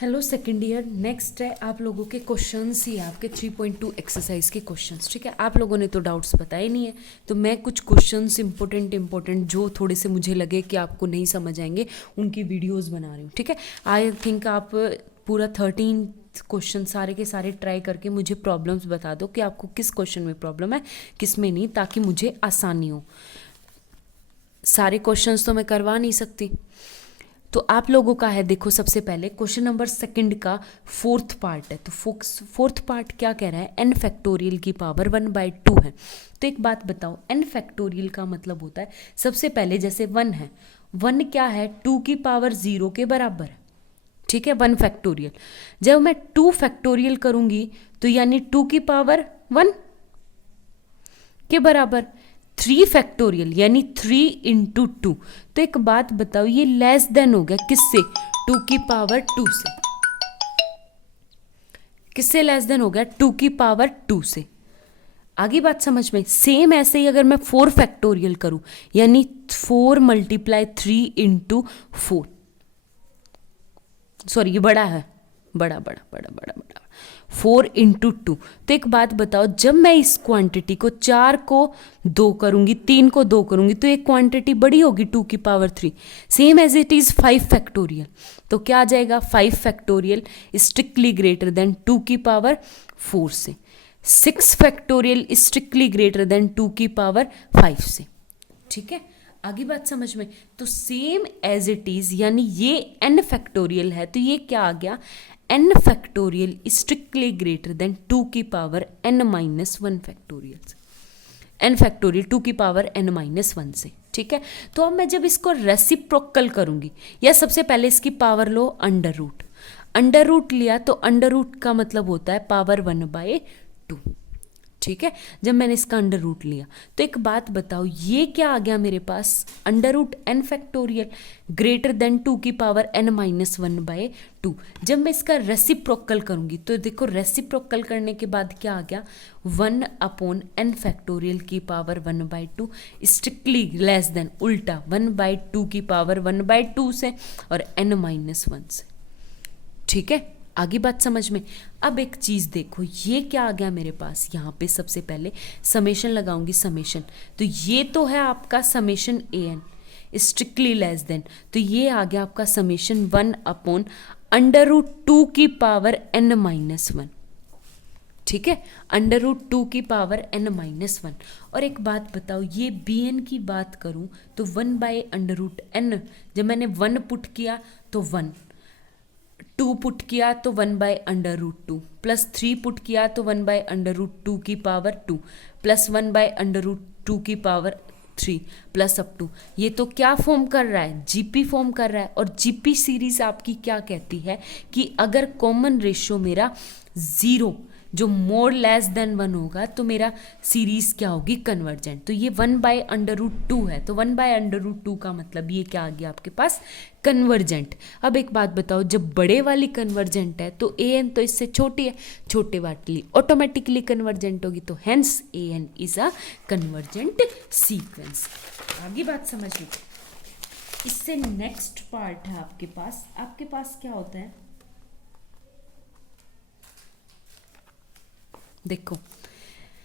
Hello second year. Next है आप लोगों के क्वेश्चंस ही आपके 3.2 एक्सरसाइज के क्वेश्चंस। ठीक है, आप लोगों ने तो डाउट्स बताए नहीं है, तो मैं कुछ क्वेश्चंस इंपॉर्टेंट जो थोड़े से मुझे लगे कि आपको नहीं समझ आएंगे उनकी वीडियोस बना रही हूँ। ठीक है, आई थिंक आप पूरा 13 क्वेश्चन सारे के सारे ट्राई करके मुझे प्रॉब्लम्स बता दो कि आपको किस क्वेश्चन में प्रॉब्लम है, किस में नहीं, ताकि मुझे आसानी हो। सारे क्वेश्चंस तो मैं करवा नहीं सकती, तो आप लोगों का है। देखो, सबसे पहले क्वेश्चन नंबर सेकंड का फोर्थ पार्ट है। तो फोर्थ पार्ट क्या कह रहा है, n फैक्टोरियल की पावर 1/2 है। तो एक बात बताओ, n फैक्टोरियल का मतलब होता है, सबसे पहले जैसे 1 है, 1 क्या है, 2 की पावर 0 के बराबर है। ठीक है, 1 फैक्टोरियल। जब मैं 2 फैक्टोरियल करूंगी तो यानी 2 की पावर 1 के बराबर। 3 फैक्टोरियल यानी 3 इंटू 2। तो एक बात बताओ, ये लेस देन हो गया किससे, 2 की पावर 2 से। किससे लेस देन हो गया, 2 की पावर 2 से। आगे बात समझ में। सेम ऐसे ही अगर मैं 4 फैक्टोरियल करूं, यानी 4 मल्टीप्लाई 3 इंटू 4, सॉरी ये बड़ा है, बड़ा बड़ा बड़ा बड़ा बड़ा 4 इंटू 2। तो एक बात बताओ, जब मैं इस क्वांटिटी को 4 को 2 करूंगी, 3 को 2 करूंगी, तो एक क्वांटिटी बड़ी होगी 2 की power 3। Same as it is 5 factorial. तो क्या आ जाएगा, 5 फैक्टोरियल स्ट्रिक्टली ग्रेटर देन 2 की पावर 4 से। 6 फैक्टोरियल स्ट्रिक्टली ग्रेटर देन 2 की पावर 5 से। ठीक है, आगे बात समझ में। तो सेम एज इट इज, यानी ये n फैक्टोरियल है, तो ये क्या आ गया, n factorial strictly greater than 2 की power n minus 1 factorial. n factorial 2 की पावर n माइनस 1 से। ठीक है, तो अब मैं जब इसको रेसिप्रोकल करूंगी, या सबसे पहले इसकी पावर लो अंडर रूट। अंडर रूट लिया तो अंडर रूट का मतलब होता है पावर 1/2। ठीक है, जब मैंने इसका अंडर रूट लिया, तो एक बात बताओ, ये क्या आ गया मेरे पास, under root n factorial greater than 2 की पावर n माइनस 1/2। जब मैं इसका रेसिप्रोकल करूंगी, तो देखो रेसिप्रोकल करने के बाद क्या आ गया, 1/n फैक्टोरियल की पावर 1/2 स्ट्रिक्टली लेस देन, उल्टा 1/2 की पावर 1/2 से और n माइनस 1 से। ठीक है, आगे बात समझ में। अब एक चीज देखो, ये क्या आ गया मेरे पास, यहाँ पे सबसे पहले समेशन लगाऊंगी, समेशन। तो ये तो है आपका summation an strictly less than, तो ये आ गया आपका समेशन 1/√2 की पावर n माइनस 1। ठीक है, √2 की पावर n माइनस 1। और एक बात बताओ, ये bn की बात करूं तो 1/√n, जब मैंने 1 पुट किया तो 1, 2 पुट किया तो 1/√2, प्लस 3 पुट किया तो 1/√2 की पावर 2, प्लस 1/√2 की पावर 3, प्लस अप टू। ये तो क्या फॉर्म कर रहा है, जीपी फॉर्म कर रहा है। और जीपी सीरीज आपकी क्या कहती है कि अगर कॉमन रेशियो मेरा 0 जो मोर लेस देन 1 होगा, तो मेरा सीरीज क्या होगी, कन्वर्जेंट। तो ये 1/√2 है, तो 1/√2 का मतलब ये क्या आ गया आपके पास, कन्वर्जेंट। अब एक बात बताओ, जब बड़े वाली कन्वर्जेंट है तो an तो इससे छोटी है, छोटे वाली ऑटोमेटिकली कन्वर्जेंट होगी, तो hence an is a convergent sequence. आगे बात समझ लो। इससे नेक्स्ट पार्ट है आपके पास क्या होता है, देखो